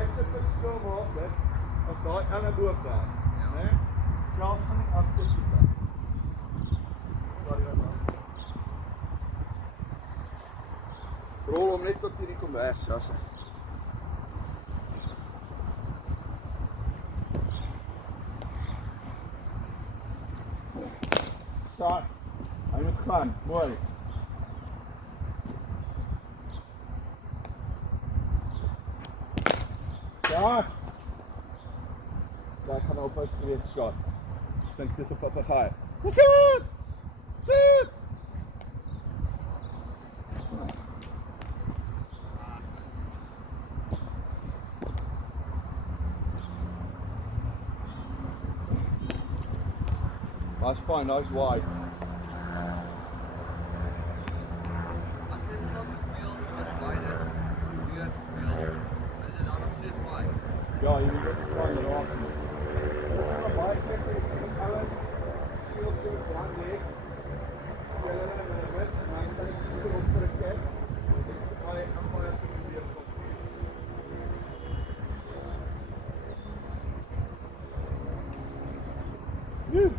meeste verskil maak dit as daai ander boog daar, né? Selfs van die agterste kant. Sorry dan. Rol hom net tot hierdie kombers, jasse. Start. Hy moet gaan, mooi. Start. Daar gaan op 'n straight shot. Dink dit is 'n papegaai. Look out! Shoot! That's fine, that's wide. As jy soms speel met wide is, hoe meer speel, is dit dan nog steeds wide? Ja, jy moet dit kan raak. Dis maar baie keer sê sien ouens speel so brand net. Speel hulle in 'n mis, maar dan sê jy op vir 'n catch. Hy amper weer kom. Woo!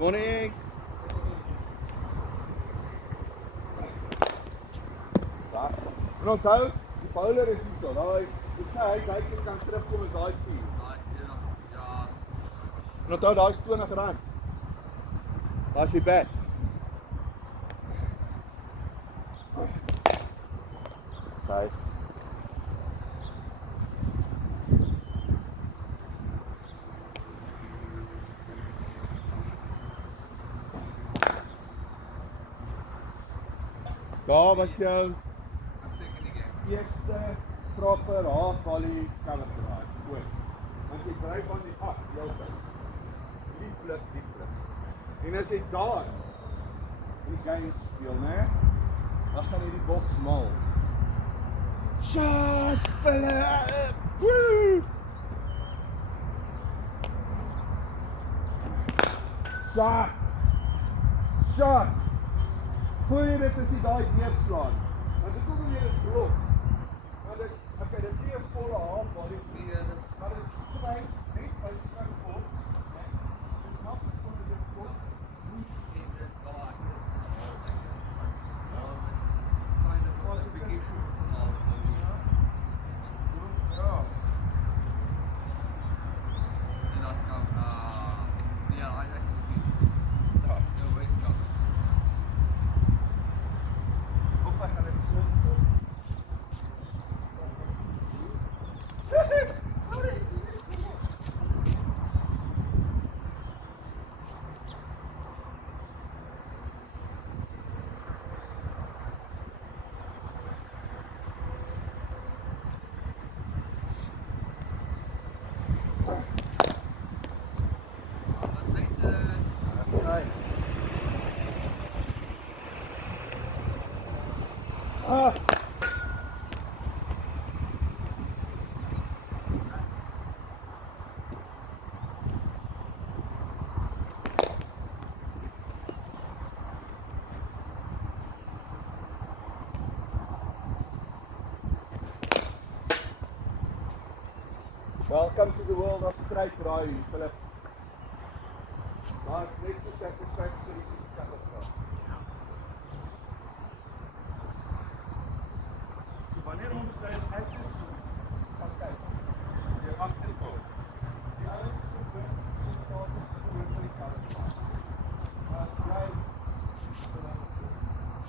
Morning. Daar. En onthou, die bowler is hier so. Daai, ek sê hy kan terugkom as daai 4. Ja. En onthou, daai is R20. Daar's die bat. Kyk. Daar was jou eerste proper half volley cover drive. Goed. Want jy dryf van die af, jou kant. Die flip. En as jy daar die game speel, né? Dan gaan jy die boks mal. Shot, Philip! Woo! Shot! Voel jy dit as jy daai deedslaan? Want ek wil jy dit blok. Maar dis, okay, dit is nie 'n volle half volley nie, maar dit is stryd net by die kant op. Dis nog voor die kop. En dis daar. Kind of was 'n bietjie half volley. Ja. En dan kan ja, hy het no waste cover. Welcome to the world of straight drive, Philip. Daar's net so satisfaction as jy kan opvra. So wanneer ons daai access van kyk, jy agterkom. Die ouens is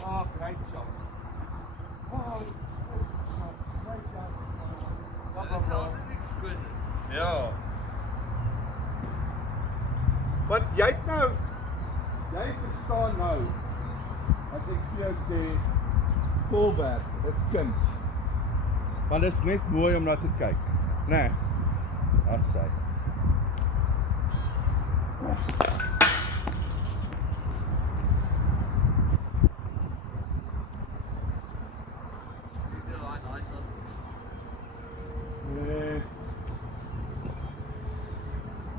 Oh, great shot. Oh, shot. Straight down. Dit is altyd exquisite. Ja. Want jy verstaan nou, as ek vir jou sê, Kolberg is kuns. Want dit is net mooi om na te kyk. Nee, as hy. Jy doen daai nice as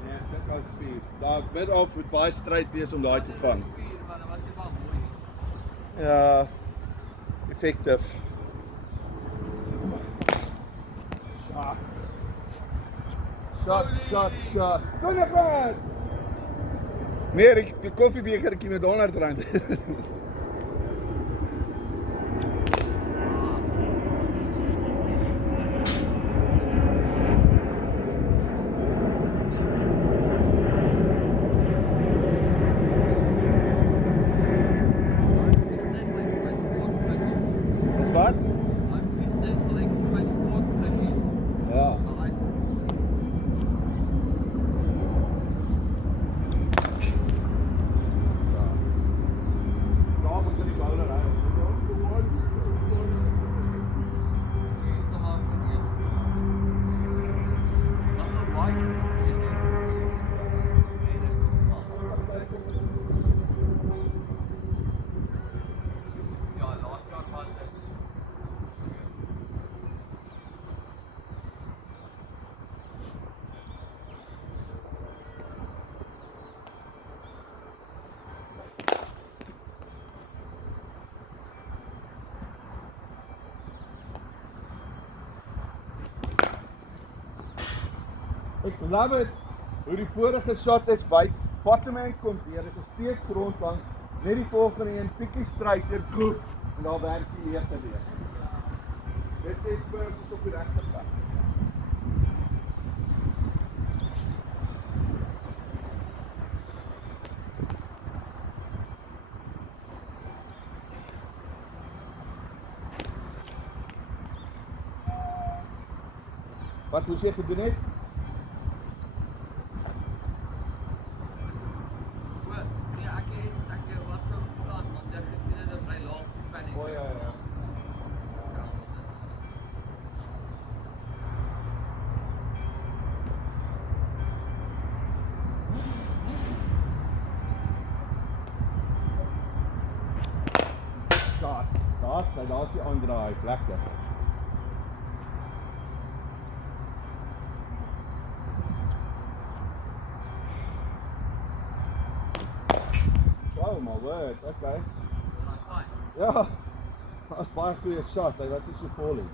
Nee, dit was 4. Daar bid af moet baie stryd wees om daai te vang. 4, maar dan was jy baie mooi. Ja, effectief. Shot. Jonathan! Nee, die koffiebekertjie met R100. Is wat? Ja. Daar moet die bowler uit. Ek love it. Hoe die vorige shot is wyd. Bottomhand kom weer. Dis 'n steeds grondhang. Net die volgende een bietjie struiker, groef en daar werk die leer te weer. Dit sê Spurs is op die regte pad. Wat hoe sê jy gedoen het? O ja. Daar's die aandraai, lekker. Oh my word, okay. Ja, dat is baie goeie shot, hy was nie so volley.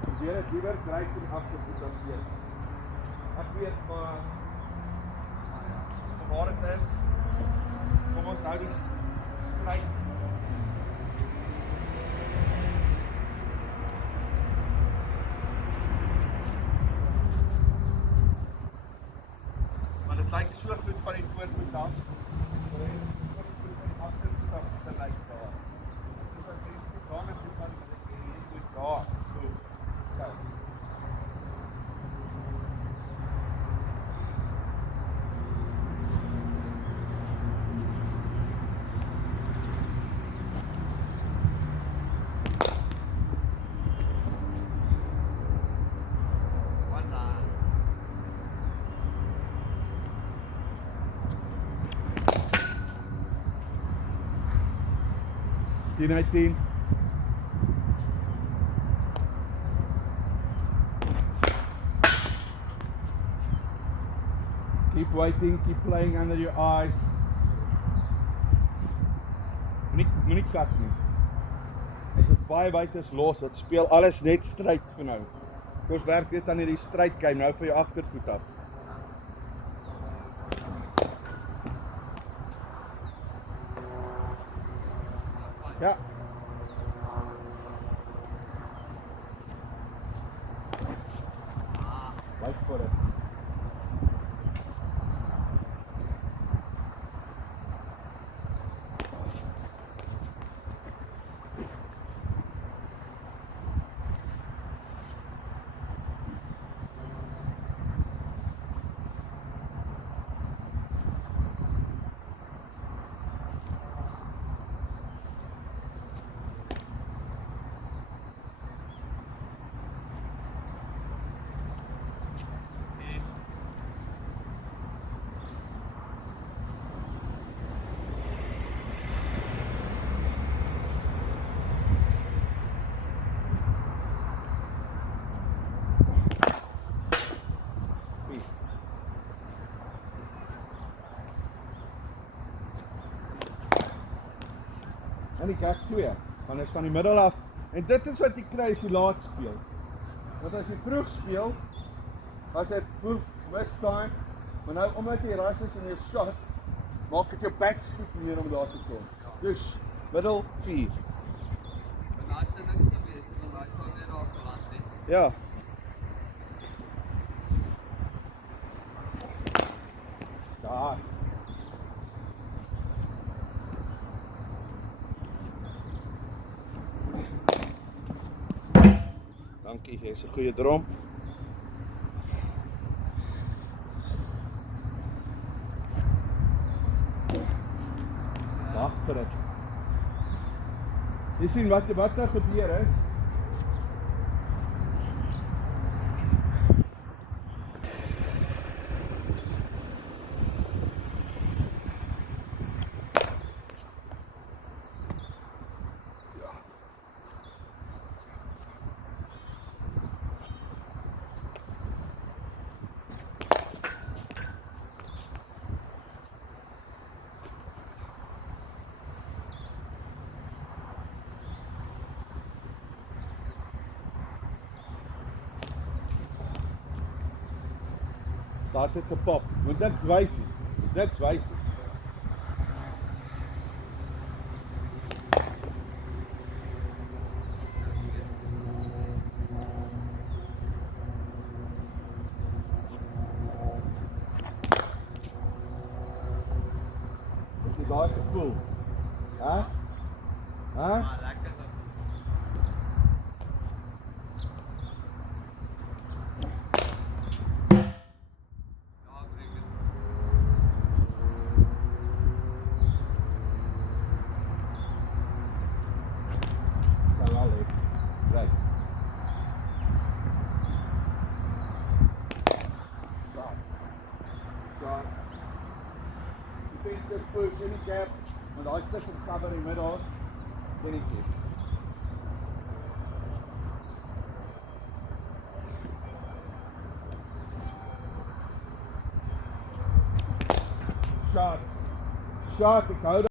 Probeer het liewer kry vir die agtervoet as seer. Ek weet maar waar dit is. Kom ons hou die stryd. Maar dit lyk so goed van die voorvoet af. So jy moet die agtervoet af te lyk daar. Soos as jy gaan met die van die moet daar. So. Kyk. Die 19. Keep waiting, keep playing under your eyes. Moenie kat nie. As dit baie wyd is los, dit speel alles net stryd vir nou. Ons werk net aan hierdie stryd game nou vir jou agtervoet af. Ja. aan die gap 2. Want is van die middel af. En dit is wat jy kry as jy laat speel. Want as jy vroeg speel, was dit poof, miss time. Maar nou omdat jy ras is in jou shot, maak dit jou backspeed meer om daar te kom. Dus middel 4. En daai se niks gewees, want daai sal net daar geland het. Ja. Daar. Dankie, jy's 'n goeie drom. Wag vir dit. Jy sien wat nou gebeur is. Daar het gepop. Moet niks wys nie. Moet niks wys nie. Wat jy daai gevoel? Hæ? Hæ? Maar lekker gevoel. Ja, breek het. Kan wel hê. Right. Shot. Defensive push in the gap. Want daai stuk van cover in die middel. Dingetjie. Shot. Shot, ek hou